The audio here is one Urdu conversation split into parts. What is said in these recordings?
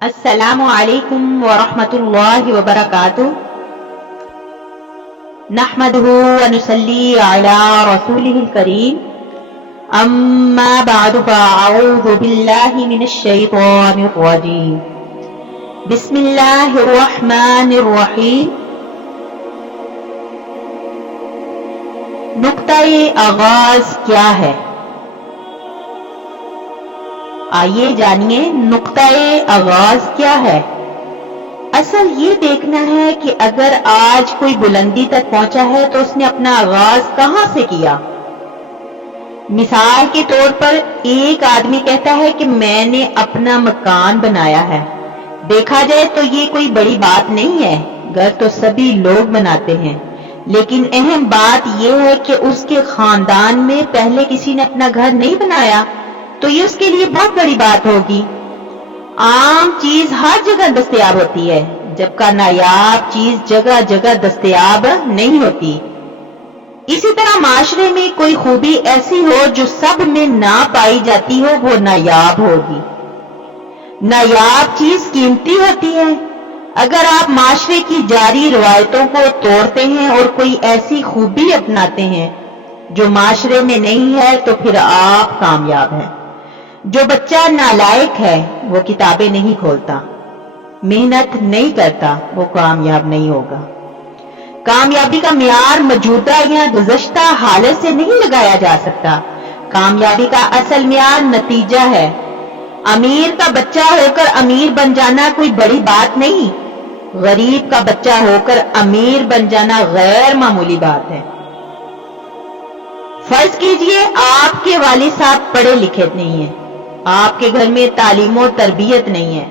السلام علیکم ورحمۃ اللہ وبرکاتہ نحمده ونصلی علی رسوله الکریم اما بعد فاعوذ باللہ من الشیطان الرجیم بسم اللہ الرحمن الرحیم نقطۂ آغاز کیا ہے؟ آئیے جانیے نقطۂ آغاز کیا ہے۔ اصل یہ دیکھنا ہے کہ اگر آج کوئی بلندی تک پہنچا ہے تو اس نے اپنا آغاز کہاں سے کیا۔ مثال کے طور پر ایک آدمی کہتا ہے کہ میں نے اپنا مکان بنایا ہے۔ دیکھا جائے تو یہ کوئی بڑی بات نہیں ہے، گھر تو سبھی لوگ بناتے ہیں، لیکن اہم بات یہ ہے کہ اس کے خاندان میں پہلے کسی نے اپنا گھر نہیں بنایا تو یہ اس کے لیے بہت بڑی بات ہوگی۔ عام چیز ہر جگہ دستیاب ہوتی ہے، جبکہ نایاب چیز جگہ جگہ دستیاب نہیں ہوتی۔ اسی طرح معاشرے میں کوئی خوبی ایسی ہو جو سب میں نہ پائی جاتی ہو، وہ نایاب ہوگی۔ نایاب چیز قیمتی ہوتی ہے۔ اگر آپ معاشرے کی جاری روایتوں کو توڑتے ہیں اور کوئی ایسی خوبی اپناتے ہیں جو معاشرے میں نہیں ہے تو پھر آپ کامیاب ہیں۔ جو بچہ نالائق ہے وہ کتابیں نہیں کھولتا، محنت نہیں کرتا، وہ کامیاب نہیں ہوگا۔ کامیابی کا معیار موجودہ یا گزشتہ حالت سے نہیں لگایا جا سکتا۔ کامیابی کا اصل معیار نتیجہ ہے۔ امیر کا بچہ ہو کر امیر بن جانا کوئی بڑی بات نہیں، غریب کا بچہ ہو کر امیر بن جانا غیر معمولی بات ہے۔ فرض کیجئے آپ کے والد صاحب پڑھے لکھے نہیں ہیں، آپ کے گھر میں تعلیم و تربیت نہیں ہے،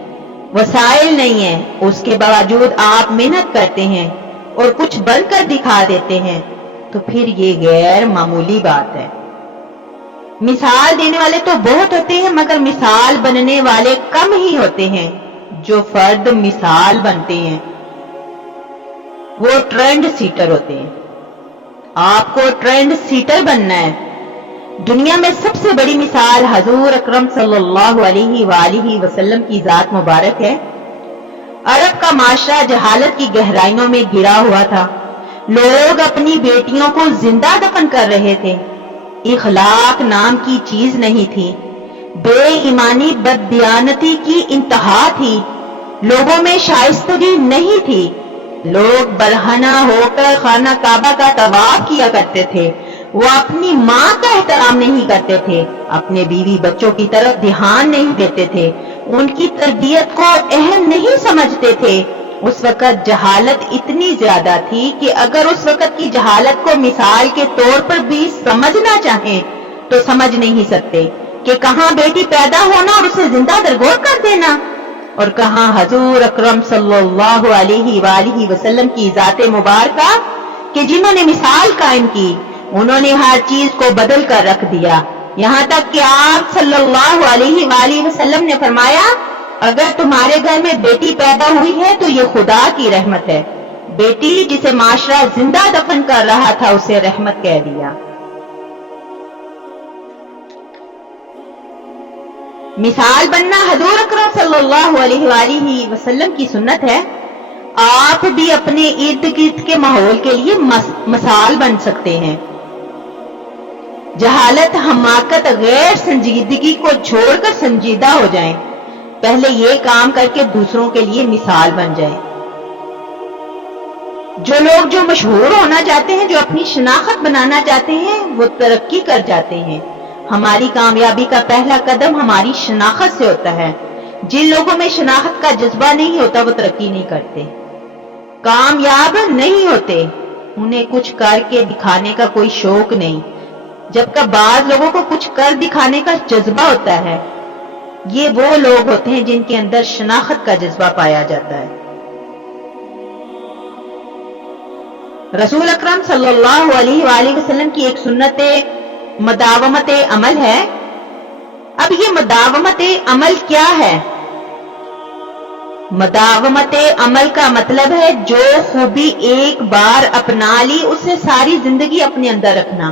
وسائل نہیں ہیں، اس کے باوجود آپ محنت کرتے ہیں اور کچھ بن کر دکھا دیتے ہیں، تو پھر یہ غیر معمولی بات ہے۔ مثال دینے والے تو بہت ہوتے ہیں مگر مثال بننے والے کم ہی ہوتے ہیں۔ جو فرد مثال بنتے ہیں وہ ٹرینڈ سیٹر ہوتے ہیں۔ آپ کو ٹرینڈ سیٹر بننا ہے۔ دنیا میں سب سے بڑی مثال حضور اکرم صلی اللہ علیہ وآلہ وسلم کی ذات مبارک ہے۔ عرب کا معاشرہ جہالت کی گہرائیوں میں گرا ہوا تھا۔ لوگ اپنی بیٹیوں کو زندہ دفن کر رہے تھے۔ اخلاق نام کی چیز نہیں تھی، بے ایمانی بددیانتی کی انتہا تھی، لوگوں میں شائستگی نہیں تھی۔ لوگ برہنہ ہو کر خانہ کعبہ کا طواف کیا کرتے تھے، وہ اپنی ماں کا احترام نہیں کرتے تھے، اپنے بیوی بچوں کی طرف دھیان نہیں دیتے تھے، ان کی تربیت کو اہم نہیں سمجھتے تھے۔ اس وقت جہالت اتنی زیادہ تھی کہ اگر اس وقت کی جہالت کو مثال کے طور پر بھی سمجھنا چاہیں تو سمجھ نہیں سکتے کہ کہاں بیٹی پیدا ہونا اور اسے زندہ درگور کر دینا، اور کہاں حضور اکرم صلی اللہ علیہ وآلہ وسلم کی ذات مبارکہ کہ جنہوں نے مثال قائم کی، انہوں نے ہر چیز کو بدل کر رکھ دیا، یہاں تک کہ آپ صلی اللہ علیہ وآلہ وسلم نے فرمایا اگر تمہارے گھر میں بیٹی پیدا ہوئی ہے تو یہ خدا کی رحمت ہے۔ بیٹی جسے معاشرہ زندہ دفن کر رہا تھا اسے رحمت کہہ دیا۔ مثال بننا حضور اکرم صلی اللہ علیہ وآلہ وسلم کی سنت ہے۔ آپ بھی اپنے ارد گرد کے ماحول کے لیے مثال بن سکتے ہیں۔ جہالت، حماقت، غیر سنجیدگی کو چھوڑ کر سنجیدہ ہو جائیں، پہلے یہ کام کر کے دوسروں کے لیے مثال بن جائیں۔ جو لوگ جو مشہور ہونا چاہتے ہیں، جو اپنی شناخت بنانا چاہتے ہیں، وہ ترقی کر جاتے ہیں۔ ہماری کامیابی کا پہلا قدم ہماری شناخت سے ہوتا ہے۔ جن لوگوں میں شناخت کا جذبہ نہیں ہوتا وہ ترقی نہیں کرتے، کامیاب نہیں ہوتے، انہیں کچھ کر کے دکھانے کا کوئی شوق نہیں، جبکہ بعض لوگوں کو کچھ کر دکھانے کا جذبہ ہوتا ہے۔ یہ وہ لوگ ہوتے ہیں جن کے اندر شناخت کا جذبہ پایا جاتا ہے۔ رسول اکرم صلی اللہ علیہ وآلہ وسلم کی ایک سنت مداومت عمل ہے۔ اب یہ مداومت عمل کیا ہے؟ مداومت عمل کا مطلب ہے جو خوبی ایک بار اپنا لی اسے ساری زندگی اپنے اندر رکھنا۔